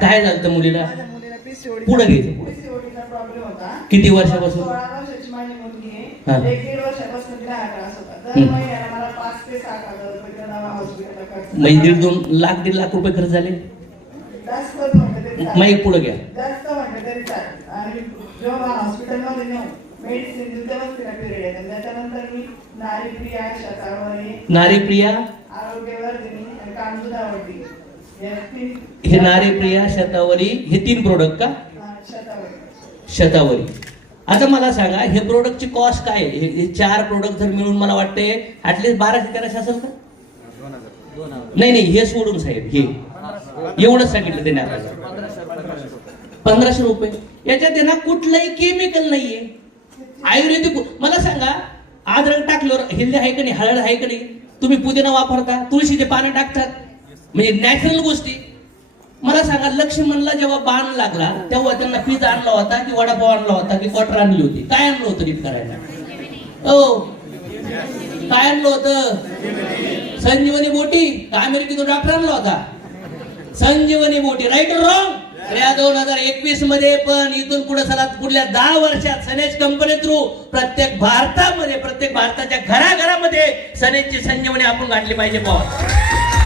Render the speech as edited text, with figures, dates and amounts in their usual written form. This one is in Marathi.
काय झालं मुलीला? माझ्या मुलीला PCOD पुढे घ्यायचं पुढे. PCOD चा प्रॉब्लेम होता. किती वर्षापासून? 16 वर्षाची माझी मुलगी हा. आहे. 1-1.5 वर्षापासून तिला हा त्रास होता. दर महिन्याला मला 5 ते 7,000 रुपये दवा हॉस्पिटलला खर्च. म्हणजे 1.5-2 लाख रुपये खर्च झाले. जास्त म्हटलं तरी चालेल. माईक पुढे घ्या. जास्त म्हटलं तरी चालेल. आणि जेव्हा हॉस्पिटलमध्ये नेऊन मेडिसिन दिली तेव्हाच तिला पिरियड येतात. त्याच्यानंतर मी नारीप्रिया, शतावरी, नारीप्रिया, आरोग्यवर्धिनी आणि कामधुदावरती या 3 हे नारीप्रिया, शतावरी हे 3 प्रोडक्ट का? शतावरी. शतावरी. आता मला सांगा हे प्रोडक्टची कॉस्ट काय आहे? हे 4 प्रोडक्ट जर मिळून मला वाटते ऍटलीस्ट 1200-1300 असेल का? नाही हे सोडून साहेब हे एवढंच सांगितलं त्याने आपल्याला. 1500 रुपये. याच्यात त्यांना कुठलंही केमिकल नाहीये, आयुर्वेदिक. मला सांगा अद्रक टाकल्यावर हेल्दी आहे का नाही, हळद आहे का नाही? तुम्ही पुदिना वापरता, तुळशीचे पानं टाकतात, म्हणजे नॅचरल गोष्टी. मला सांगा लक्ष्मणला जेव्हा बाण लागला तेव्हा त्यांना पिझ्झा आणला होता की वडापाव आणला होता की क्वार्टर आणली होती? काय आणलं होतं नीट करायला? हो, काय आणलं होतं? संजीवनी बोटी का अमेरिकेतून डॉक्टर आणला होता? संजीवनी बोटी. Right wrong? या 2021 मध्ये पण इथून पुढे चला पुढल्या 10 वर्षात सनेज कंपनी थ्रू प्रत्येक भारतामध्ये, प्रत्येक भारताच्या घराघरामध्ये सनेजची संजीवनी आपण घातली पाहिजे. पाहू